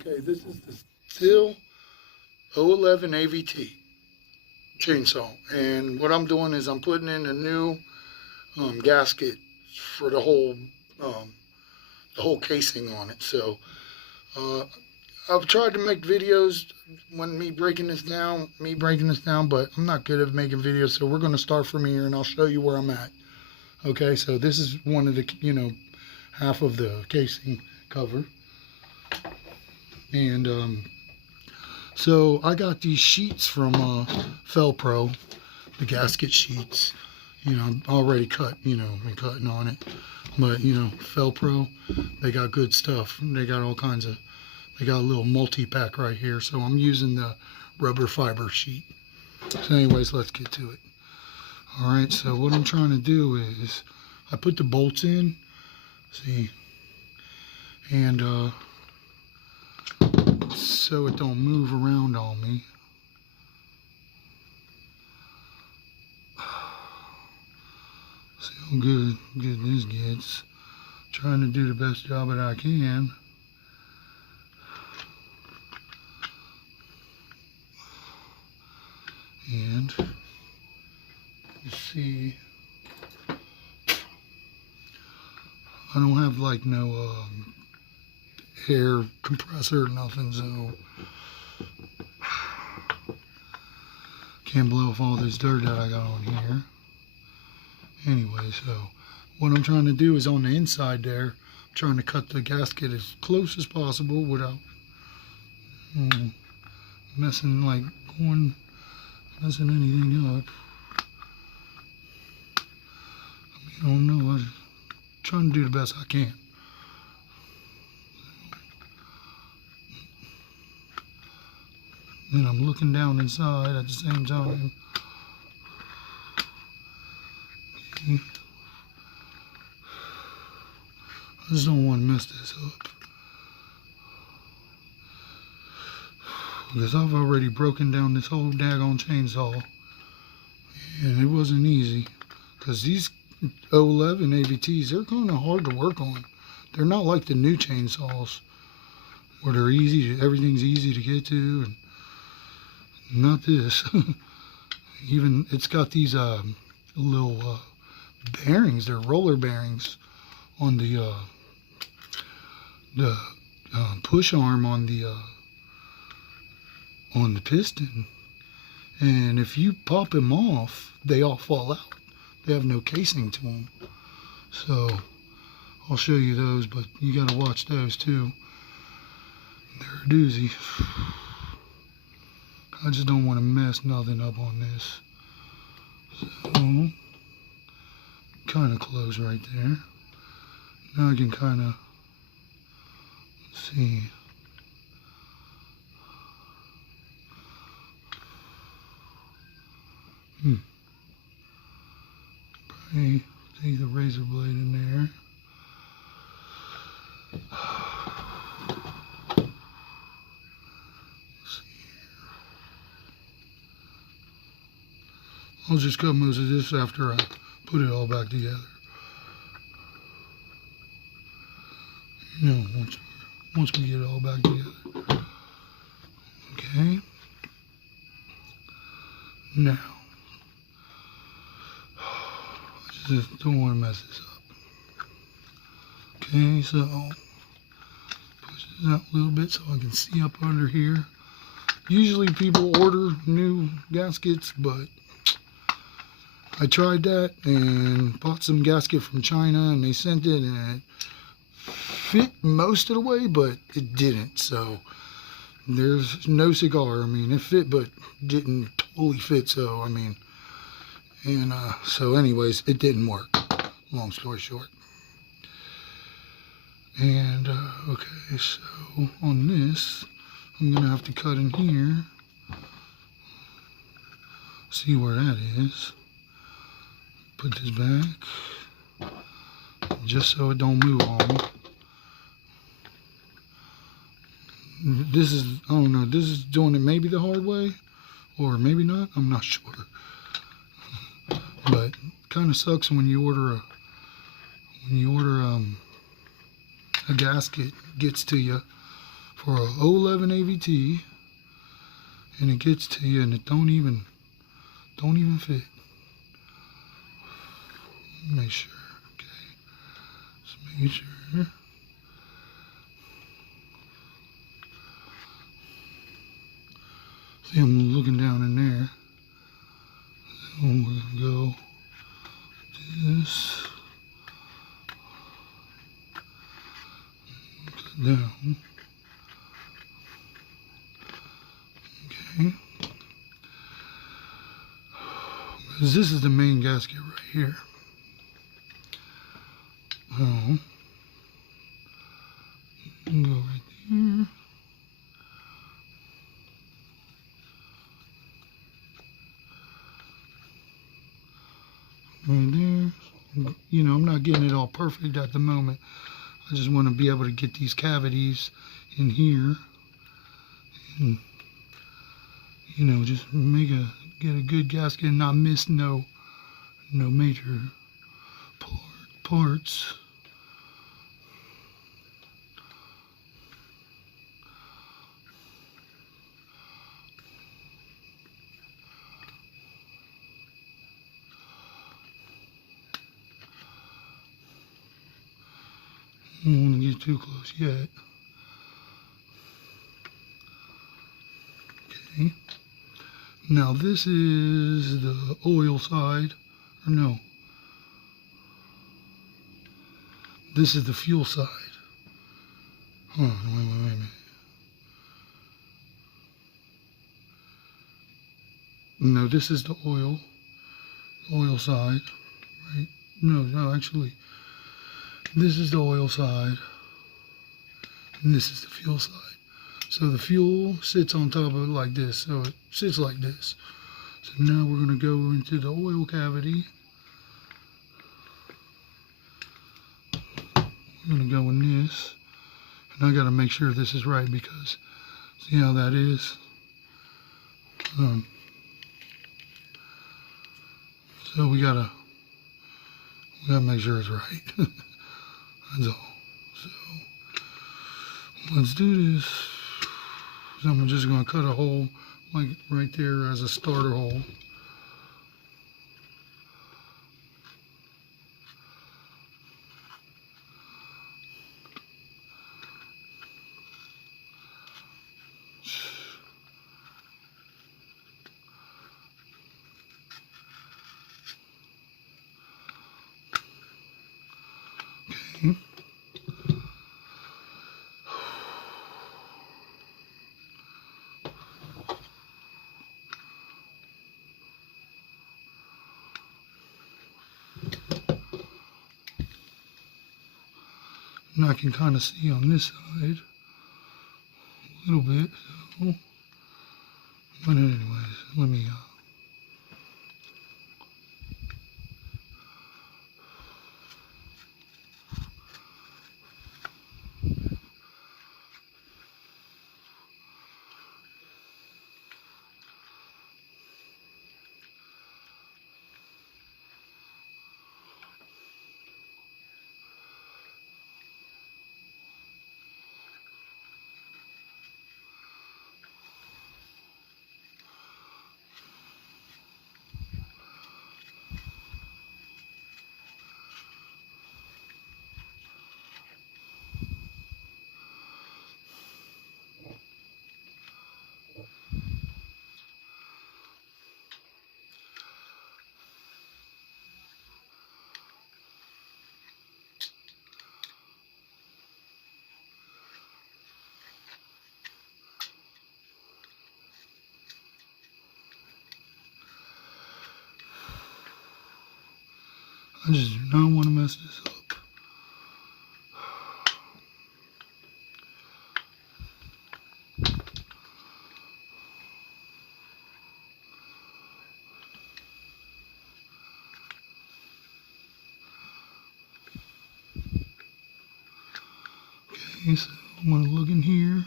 Okay, this is the Stihl 011 AVT chainsaw, and what I'm doing is I'm putting in a new gasket for the whole casing on it. So I've tried to make videos when me breaking this down, but I'm not good at making videos. So we're going to start from here, and I'll show you where I'm at. Okay, so this is one of the, half of the casing cover. And so I got these sheets from Felpro, the gasket sheets. Already cut, been cutting on it. But, Felpro, they got good stuff. They got all kinds of, they got a little multi-pack right here. So I'm using the rubber fiber sheet. So anyways, let's get to it. All right, so what I'm trying to do is I put the bolts in, see, and so it don't move around on me. See how good this gets. Trying to do the best job that I can. And you see, I don't have like no air compressor or nothing, so can't blow off all this dirt that I got on here. Anyway, so what I'm trying to do is on the inside there, I'm trying to cut the gasket as close as possible without messing anything up. I don't know. I'm trying to do the best I can. And I'm looking down inside at the same time. Okay. I just don't want to mess this up. Because I've already broken down this whole daggone chainsaw. And it wasn't easy. Because these 011 AVTs, they're kind of hard to work on. They're not like the new chainsaws where they're everything's easy to get to. And not this. Even it's got these little bearings. They're roller bearings on the push arm on the piston, and if you pop them off, they all fall out. They have no casing to them. So I'll show you those, but you got to watch those too. They're a doozy. I just don't want to mess nothing up on this. So kind of close right there. Now I can kind of see. Probably take the razor blade in there. I'll just cut most of this after I put it all back together. Once we get it all back together. Okay. Now, I just don't want to mess this up. Okay, so push this out a little bit so I can see up under here. Usually people order new gaskets, but I tried that and bought some gasket from China, and they sent it, and it fit most of the way, but it didn't. So there's no cigar. I mean, it fit, but didn't totally fit. So I mean, and so anyways, it didn't work. Long story short. And okay, so on this, I'm gonna have to cut in here. See where that is. Put this back, just so it don't move on me. This is, I don't know, this is doing it maybe the hard way, or maybe not, I'm not sure. But kind of sucks when you order a gasket, gets to you for a 011 AVT, and it gets to you and it don't even fit. Make sure. Okay. Just making sure. See, I'm looking down in there. So we're gonna go this down. Okay. Because this is the main gasket right here. Oh. Go right there. Right there. You know, I'm not getting it all perfect at the moment. I just want to be able to get these cavities in here and, you know, just get a good gasket and not miss no major parts. I don't want to get too close yet. Okay. Now this is the oil side, or no. This is the fuel side. Hold on, wait a minute. No, this is the oil side, right? No, actually, this is the oil side, and this is the fuel side. So the fuel sits on top of it like this, so it sits like this. So now we're going to go into the oil cavity. We're going to go in this, and I got to make sure this is right because see how that is? So we gotta make sure it's right. That's all. So let's do this. So I'm just gonna cut a hole like right there as a starter hole. Okay. And I can kind of see on this side a little bit. So, but anyways, let me I just do not want to mess this up. Okay, so I'm going to look in here.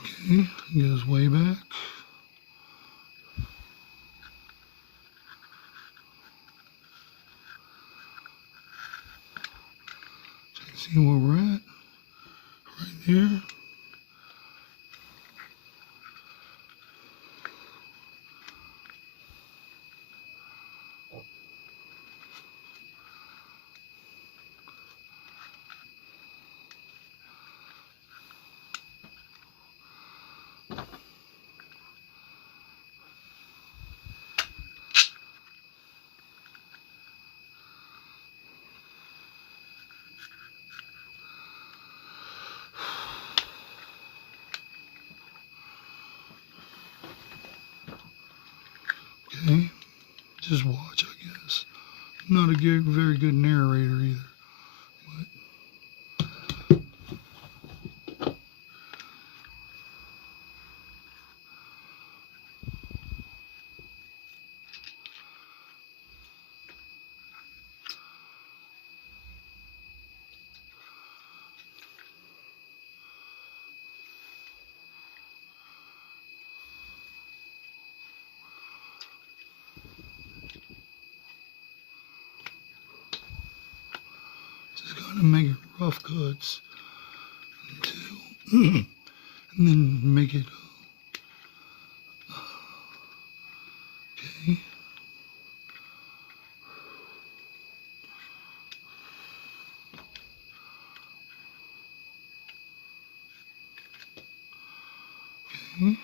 Okay, it goes way back. So you can see where we're at. Right there. Okay, just watch, I guess. Not a very good narrator either. Just gotta make it rough cuts until, and then make it, okay. Okay.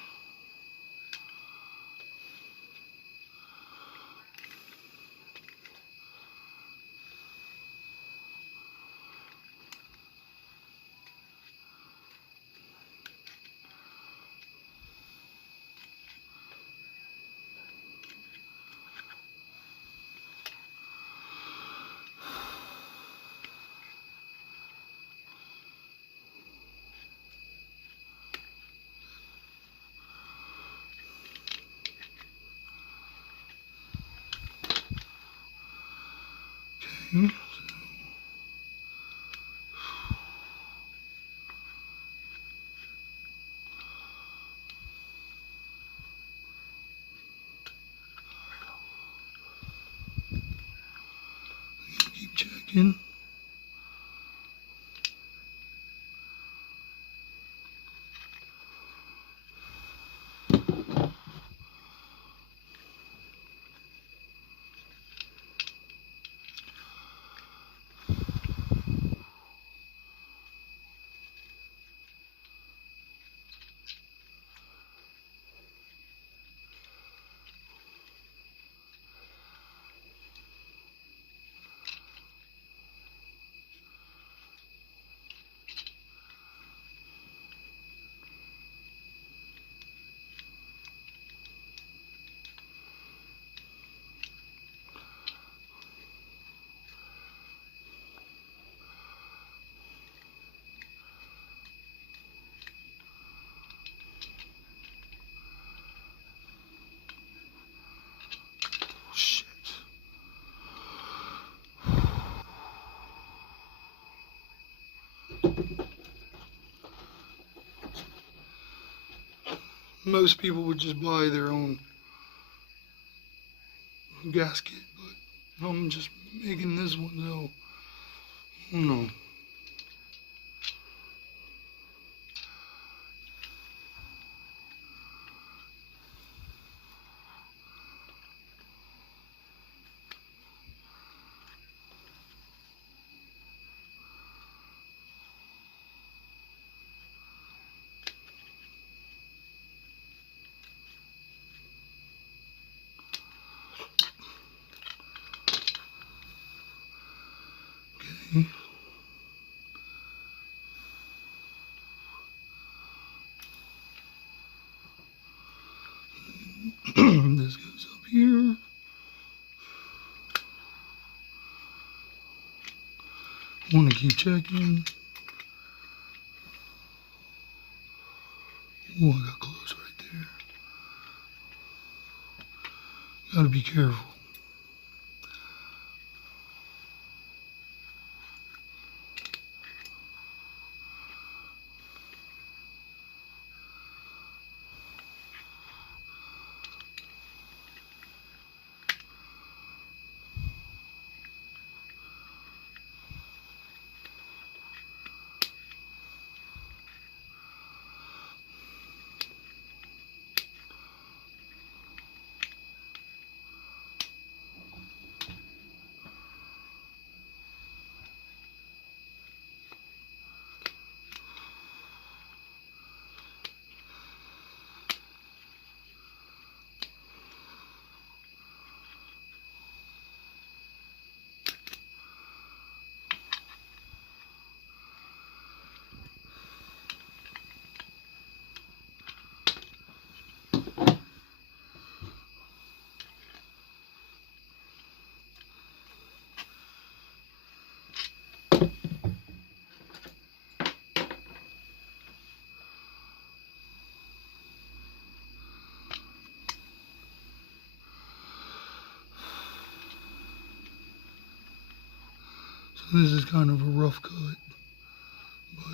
Okay. Keep checking. Shit. Most people would just buy their own gasket, but I'm just making this one, so, no. Okay. This goes up here. Want to keep checking. Oh, I got close right there. Gotta be careful. This is kind of a rough cut, but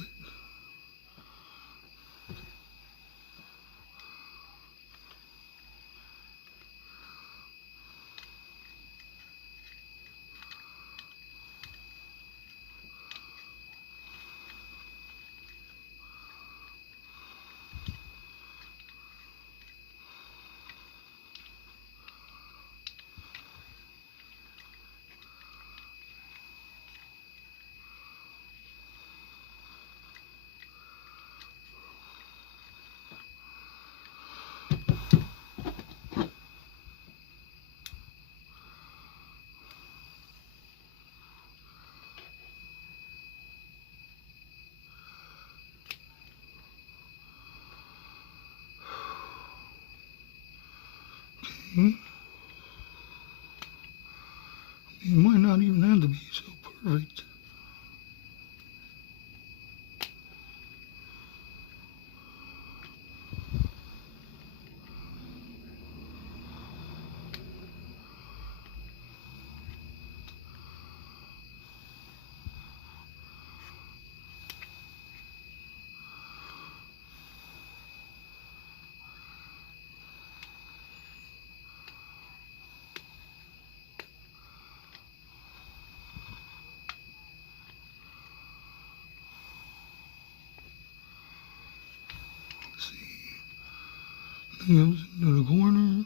it might not even have to be so perfect. Let's see. Goes into the corner.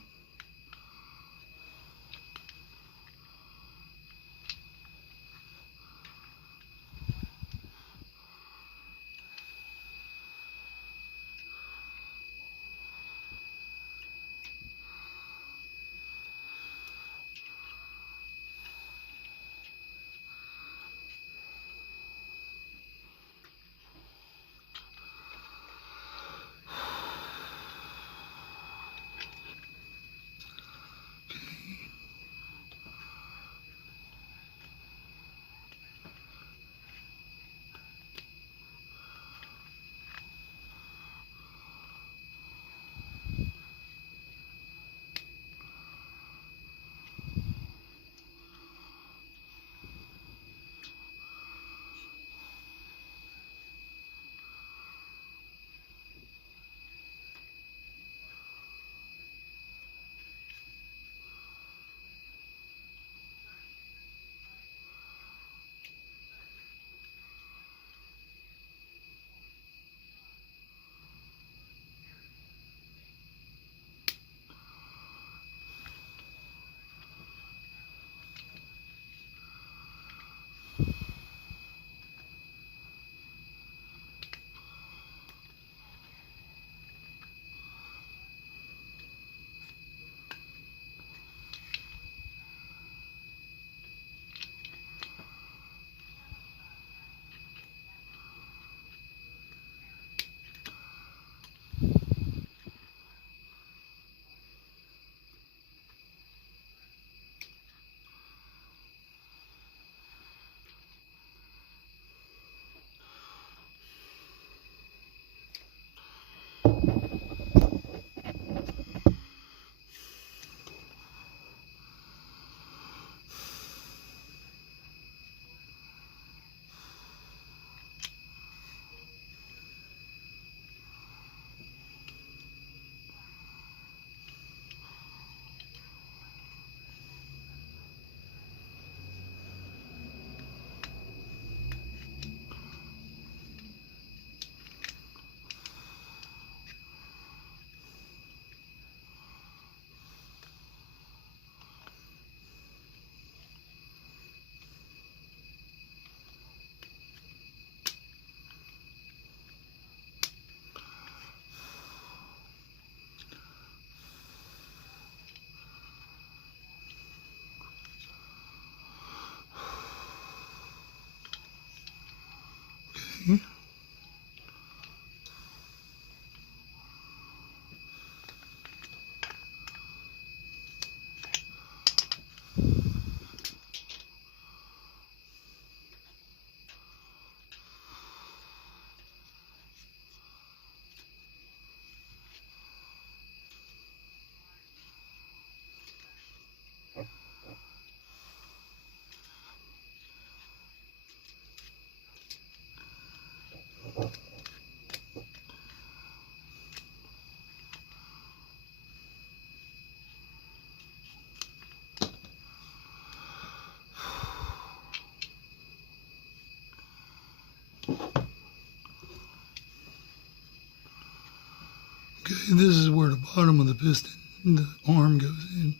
Okay, this is where the bottom of the piston, the arm goes in.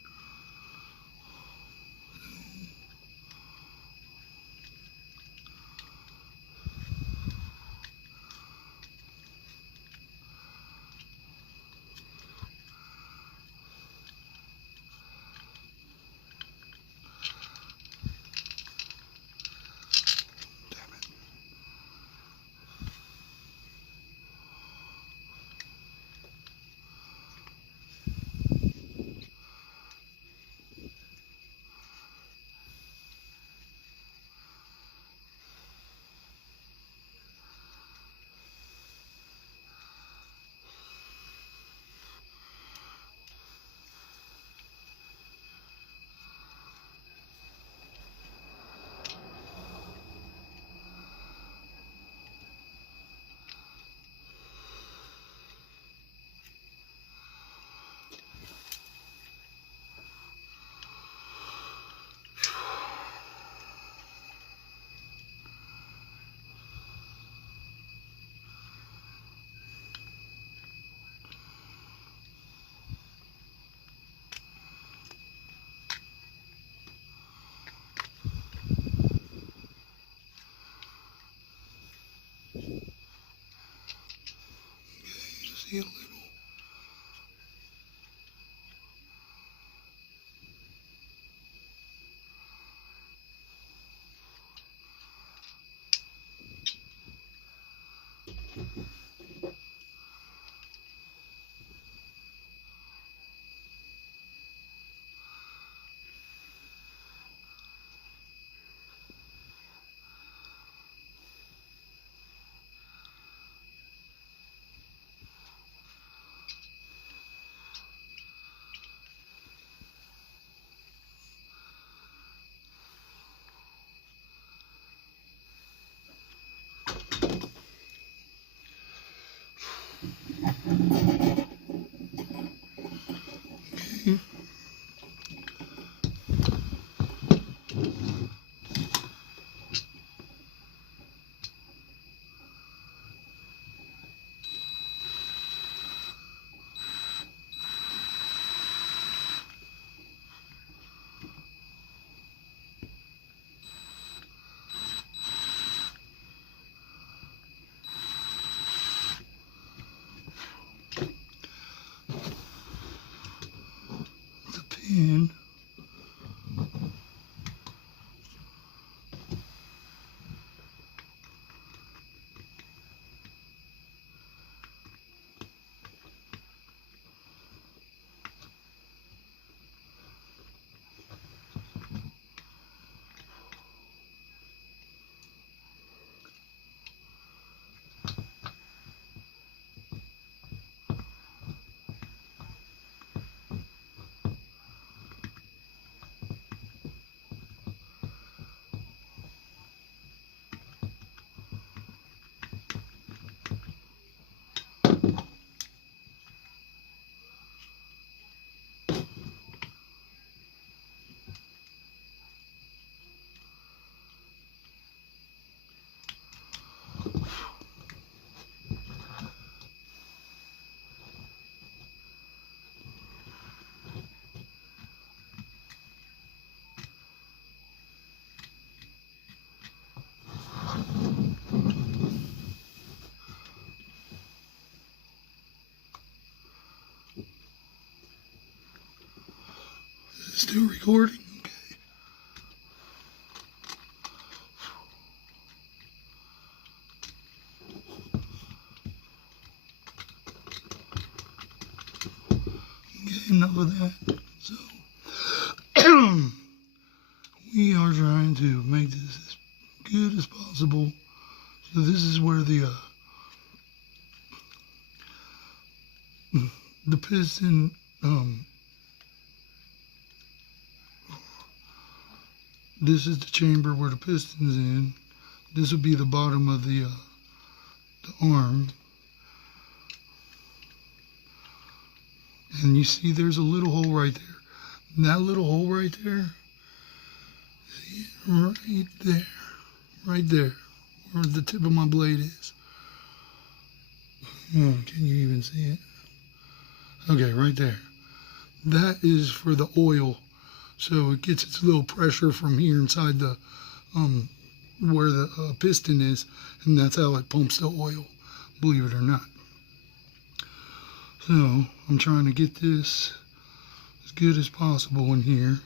See a little. Okay. The pin. Is it still recording? Okay, enough of that. So, we are trying to make this as good as possible. So this is where the piston, this is the chamber where the piston's in. This would be the bottom of the arm. And you see there's a little hole right there. And that little hole right there, see it? Right there, where the tip of my blade is. Can you even see it? Okay, right there. That is for the oil. So it gets its little pressure from here inside the where the piston is, and that's how it pumps the oil, believe it or not. So I'm trying to get this as good as possible in here,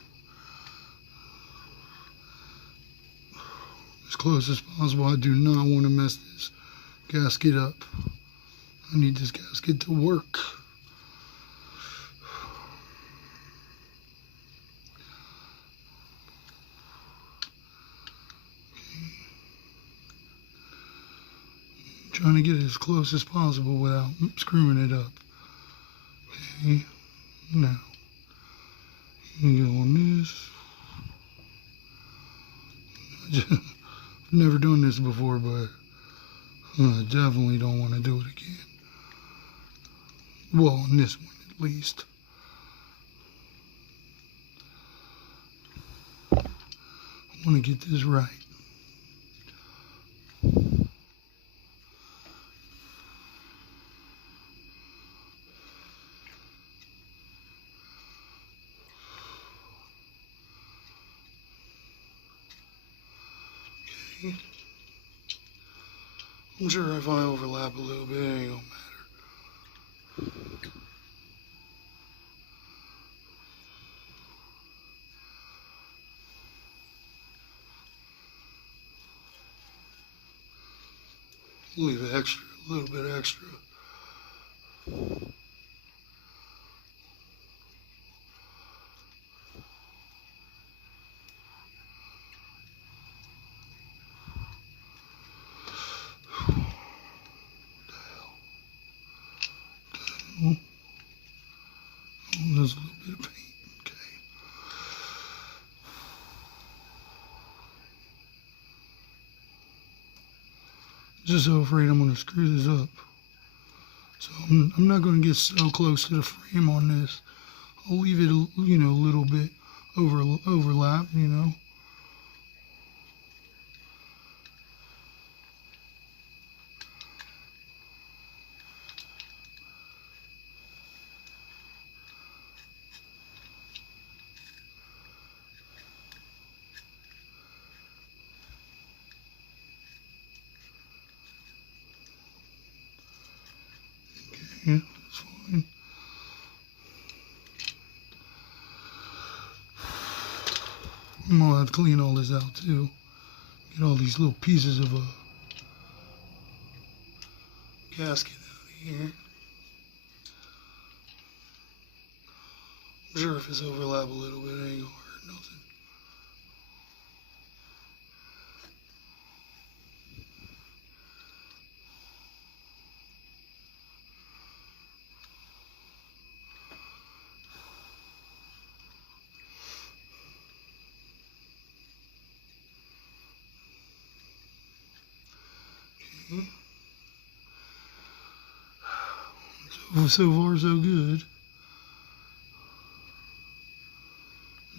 as close as possible. I do not want to mess this gasket up. I need this gasket to work. Trying to get it as close as possible without screwing it up. Okay, now you go on this. I've never done this before, but I definitely don't want to do it again. Well, on this one at least. I want to get this right. Okay. I'm sure if I overlap a little bit, it ain't gonna matter. Leave it extra, a little bit extra. Oh, there's a little bit of paint. Okay. Just so afraid I'm going to screw this up. So I'm not going to get so close to the frame on this. I'll leave it, a little bit overlap, Yeah, that's fine. I'm gonna have to clean all this out too. Get all these little pieces of gasket out of here. I'm sure if it's overlap a little bit, it ain't gonna hurt nothing. Okay. So far, so good.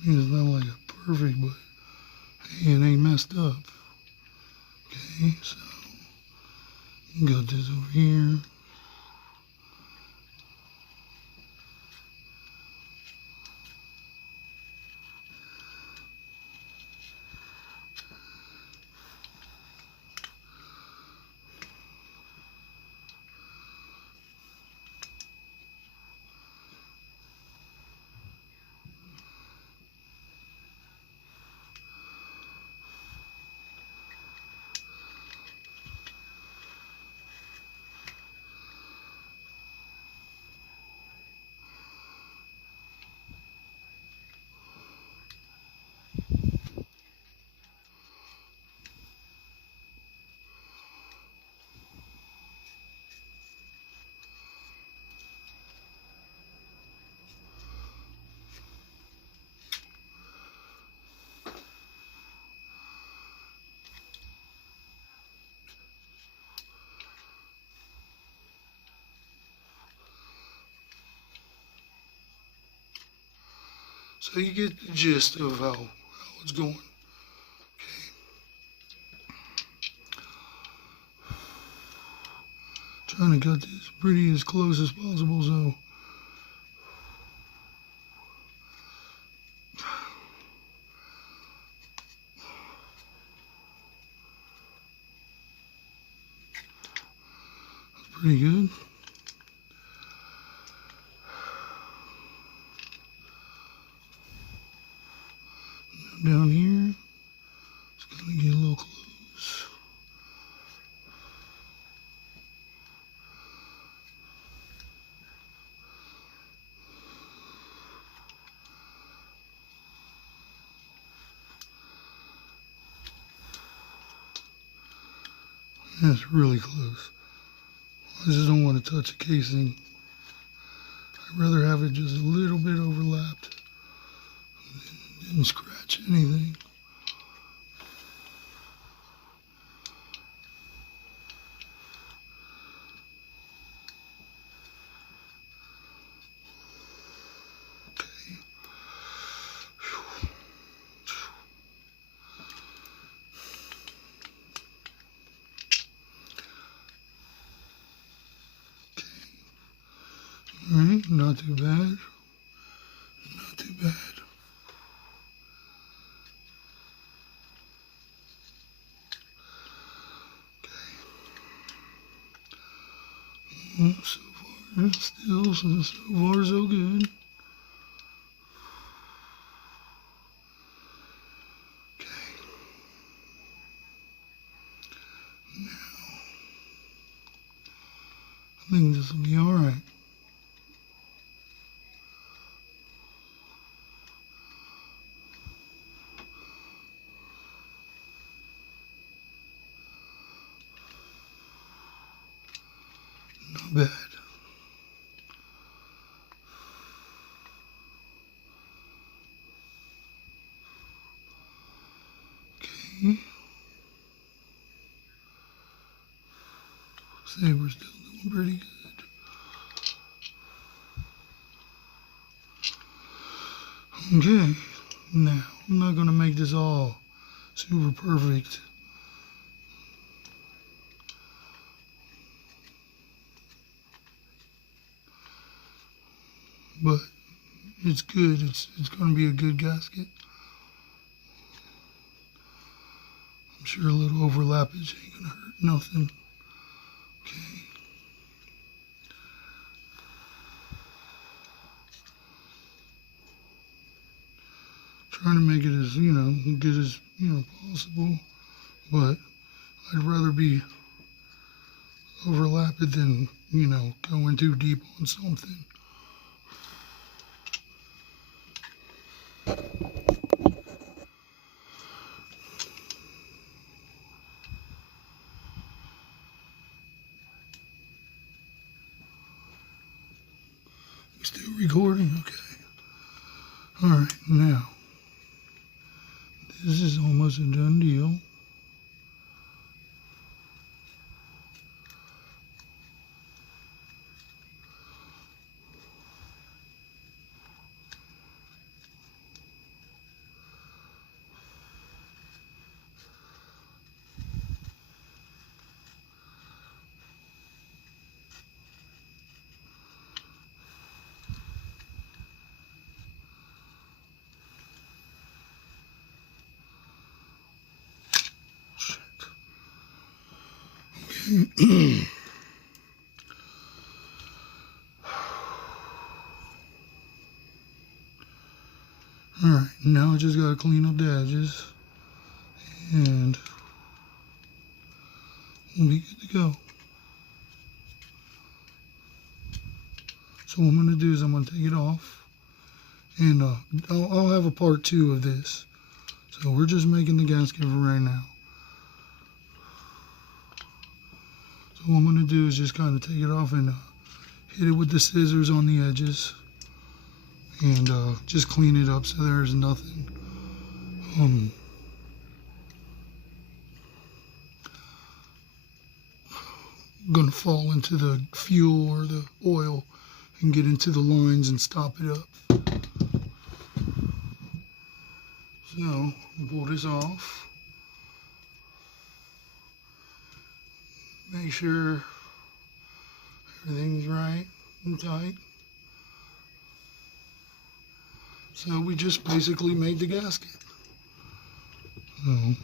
It's not like a perfect, but hey, it ain't messed up. Okay, so got this over here. So you get the gist of how it's going. Okay. Trying to cut this pretty as close as possible so pretty good. Down here, it's going to get a little close. That's really close. I just don't want to touch the casing. I'd rather have it just a little bit overlapped. Didn't scratch anything. Alright, not too bad. Not too bad. Okay. Well, so far, still, so far so good. Okay. Now, I think this will be alright. Not bad. Okay. Say we're still doing pretty good. Okay. Now, I'm not going to make this all super perfect. But it's good. It's going to be a good gasket. I'm sure a little overlappage ain't going to hurt nothing. Okay. Trying to make it as, good as, possible. But I'd rather be overlapped than, going too deep on something. We still recording? Okay. Alright, now. This is almost a done deal. Alright, now I just gotta clean up the edges and we'll be good to go. So what I'm gonna do is I'm gonna take it off and I'll have a part 2 of this. So we're just making the gasket for right now. So what I'm going to do is just kind of take it off and hit it with the scissors on the edges and just clean it up so there's nothing going to fall into the fuel or the oil and get into the lines and stop it up. So pull this off. Make sure everything's right and tight. So we just basically made the gasket. So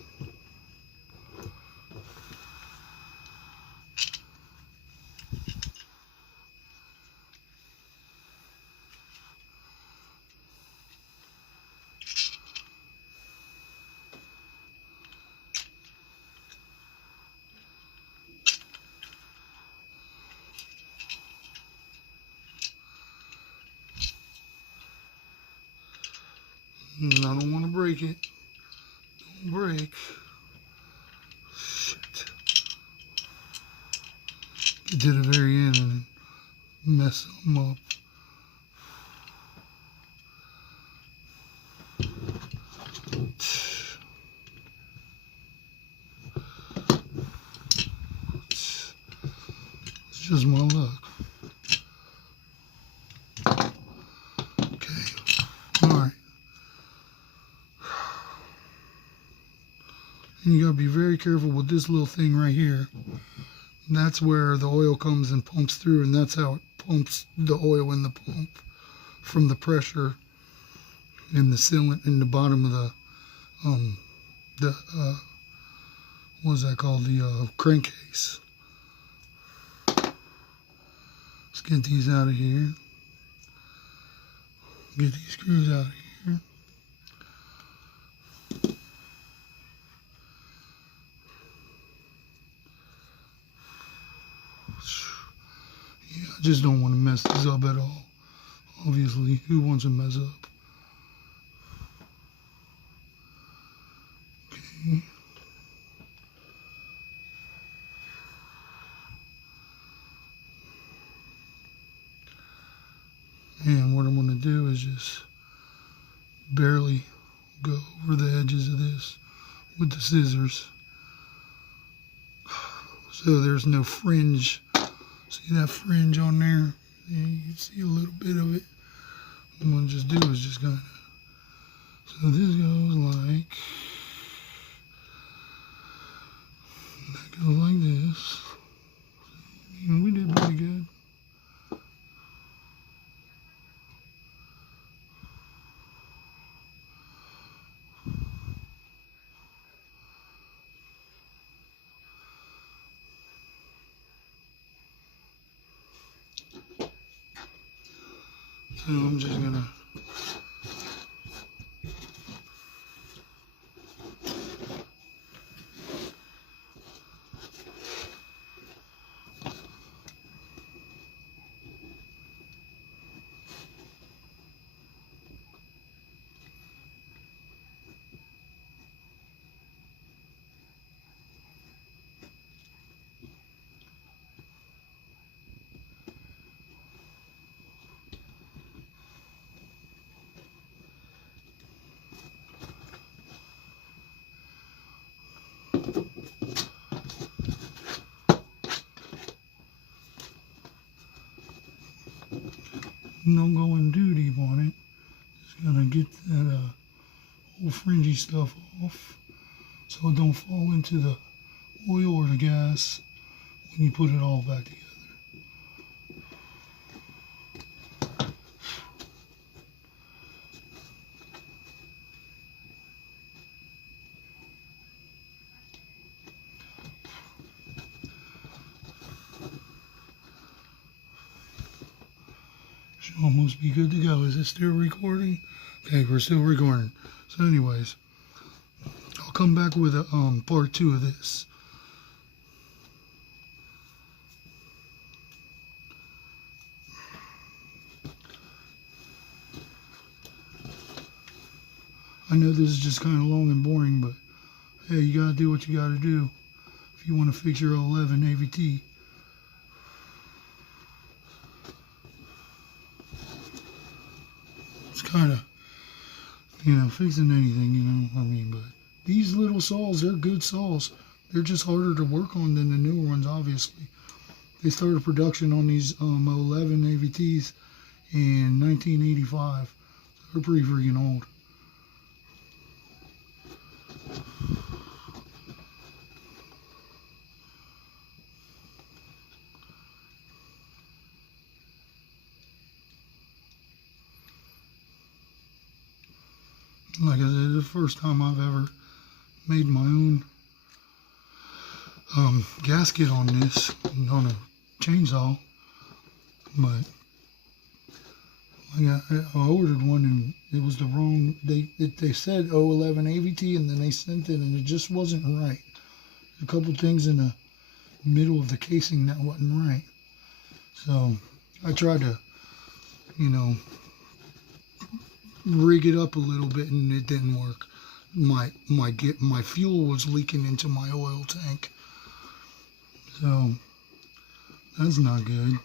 And I don't want to break it. Don't break. Shit. Get to the very end and mess them up. It's just my luck. Okay. Alright. And you gotta be very careful with this little thing right here. And that's where the oil comes and pumps through, and that's how it pumps the oil in the pump from the pressure in the cylinder in the bottom of the what is that called? The crankcase. Let's get these out of here. Get these screws out of here. Yeah, I just don't want to mess this up at all. Obviously, who wants to mess up? Okay. And what I'm going to do is just barely go over the edges of this with the scissors. So there's no fringe. See that fringe on there? Yeah, you can see a little bit of it. What I'm going to just do is just kind of. So this goes like. That goes like this. And we did pretty good. So I'm just gonna no going too deep on it. Just gonna get that whole fringy stuff off so it don't fall into the oil or the gas when you put it all back together. Should almost be good to go. Is it still recording? Okay, we're still recording. So anyways, I'll come back with a part 2 of this. I know this is just kind of long and boring, but hey, you gotta do what you gotta do if you want to fix your 11 AVT. It's kind of, fixing anything, I mean, but these little saws, they're good saws. They're just harder to work on than the newer ones, obviously. They started production on these 11 AVTs in 1985. They're pretty freaking old. Like I said, the first time I've ever made my own gasket on this, on a chainsaw. But like I ordered one and it was the wrong. They said 011 AVT and then they sent it and it just wasn't right. A couple things in the middle of the casing that wasn't right. So I tried to, rig it up a little bit, and it didn't work. My fuel was leaking into my oil tank, so that's not good.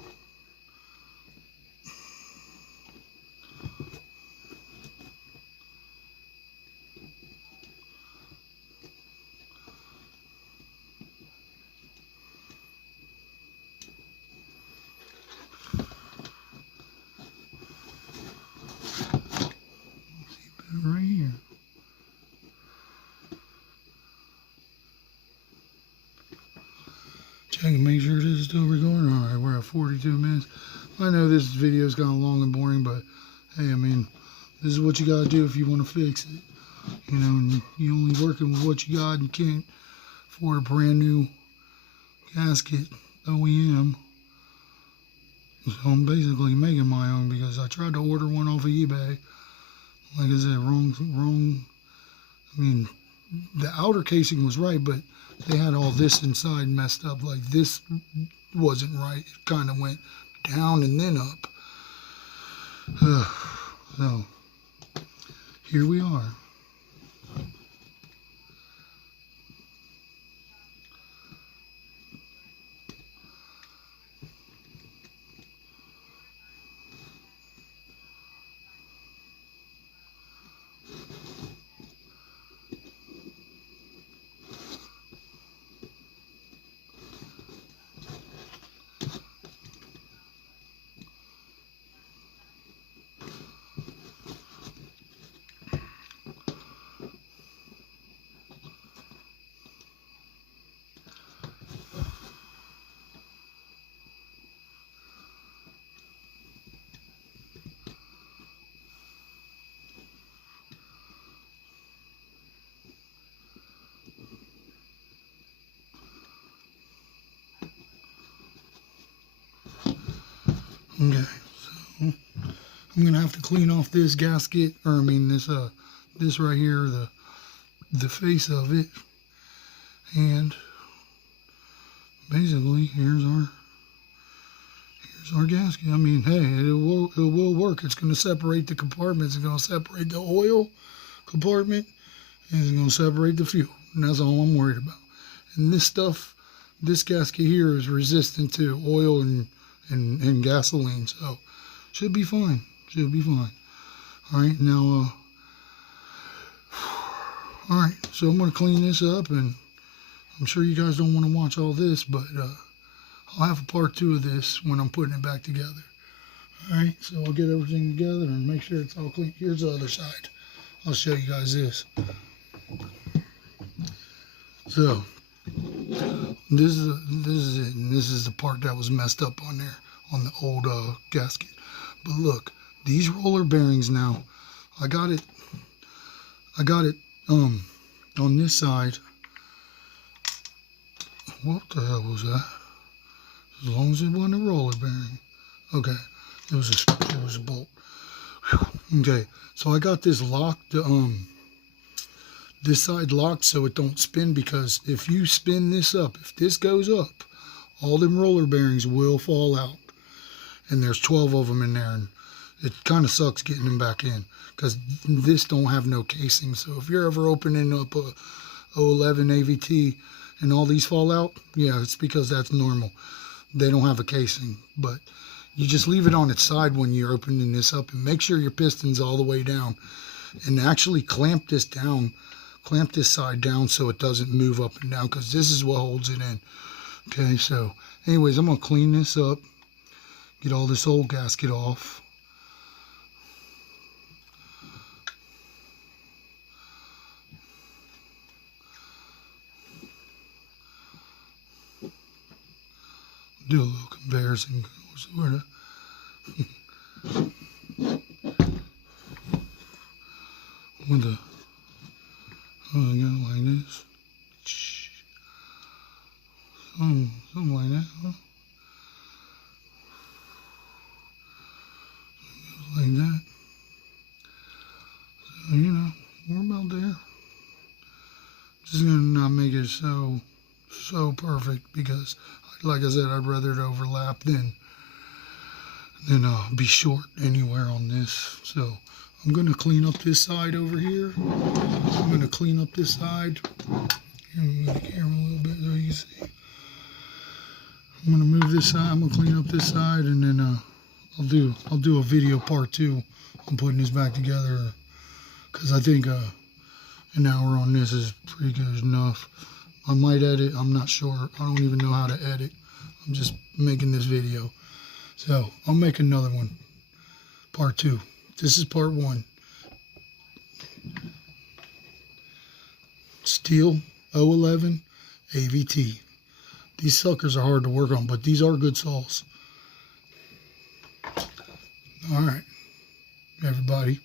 Right here. Check and make sure this is still recording. Alright, we're at 42 minutes. I know this video is kind of long and boring, but hey, I mean, this is what you gotta do if you want to fix it. You know, and you're only working with what you got. You can't afford a brand new gasket OEM. So I'm basically making my own because I tried to order one off of eBay. Like I said, wrong. I mean, the outer casing was right, but they had all this inside messed up. Like this wasn't right. It kind of went down and then up. So here we are. Okay, so I'm gonna have to clean off this gasket, or I mean this right here, the face of it, and basically here's our gasket. I mean, hey, it will work. It's gonna separate the compartments. It's gonna separate the oil compartment, and it's gonna separate the fuel, and that's all I'm worried about. And this gasket here is resistant to oil and gasoline, so should be fine. Should be fine. All right, now, all right, so I'm gonna clean this up, and I'm sure you guys don't want to watch all this, but I'll have a part 2 of this when I'm putting it back together. All right, so I'll get everything together and make sure it's all clean. Here's the other side. I'll show you guys this. So this is it, and this is the part that was messed up on there on the old gasket. But look, these roller bearings now, I got it on this side. What the hell was that? As long as it wasn't a roller bearing. Okay, it was a bolt. Whew. Okay, so I got this locked, this side locked so it don't spin, because if you spin this up, if this goes up, all them roller bearings will fall out. And there's 12 of them in there, and it kind of sucks getting them back in because this don't have no casing. So if you're ever opening up a 011 AVT and all these fall out, yeah, it's because that's normal. They don't have a casing, but you just leave it on its side when you're opening this up, and make sure your piston's all the way down, and actually clamp this side down so it doesn't move up and down, because this is what holds it in. Okay, so anyways, I'm gonna clean this up, get all this old gasket off. Do a little comparison sort of. With the like this. Something like that, huh? Like that. So, you know, we're about there. Just gonna not make it so perfect, because like I said, I'd rather it overlap than be short anywhere on this. So I'm going to clean up this side over here. I'm going to clean up this side. Here, I'm going to move the camera a little bit so you can see. I'm going to move this side. I'm going to clean up this side, and then I'll do a video part 2 on putting this back together, because I think an hour on this is pretty good enough. I might edit. I'm not sure. I don't even know how to edit. I'm just making this video. So I'll make another one, part 2. This is part 1. Stihl 011 AVT. These suckers are hard to work on, but these are good saws. All right, everybody.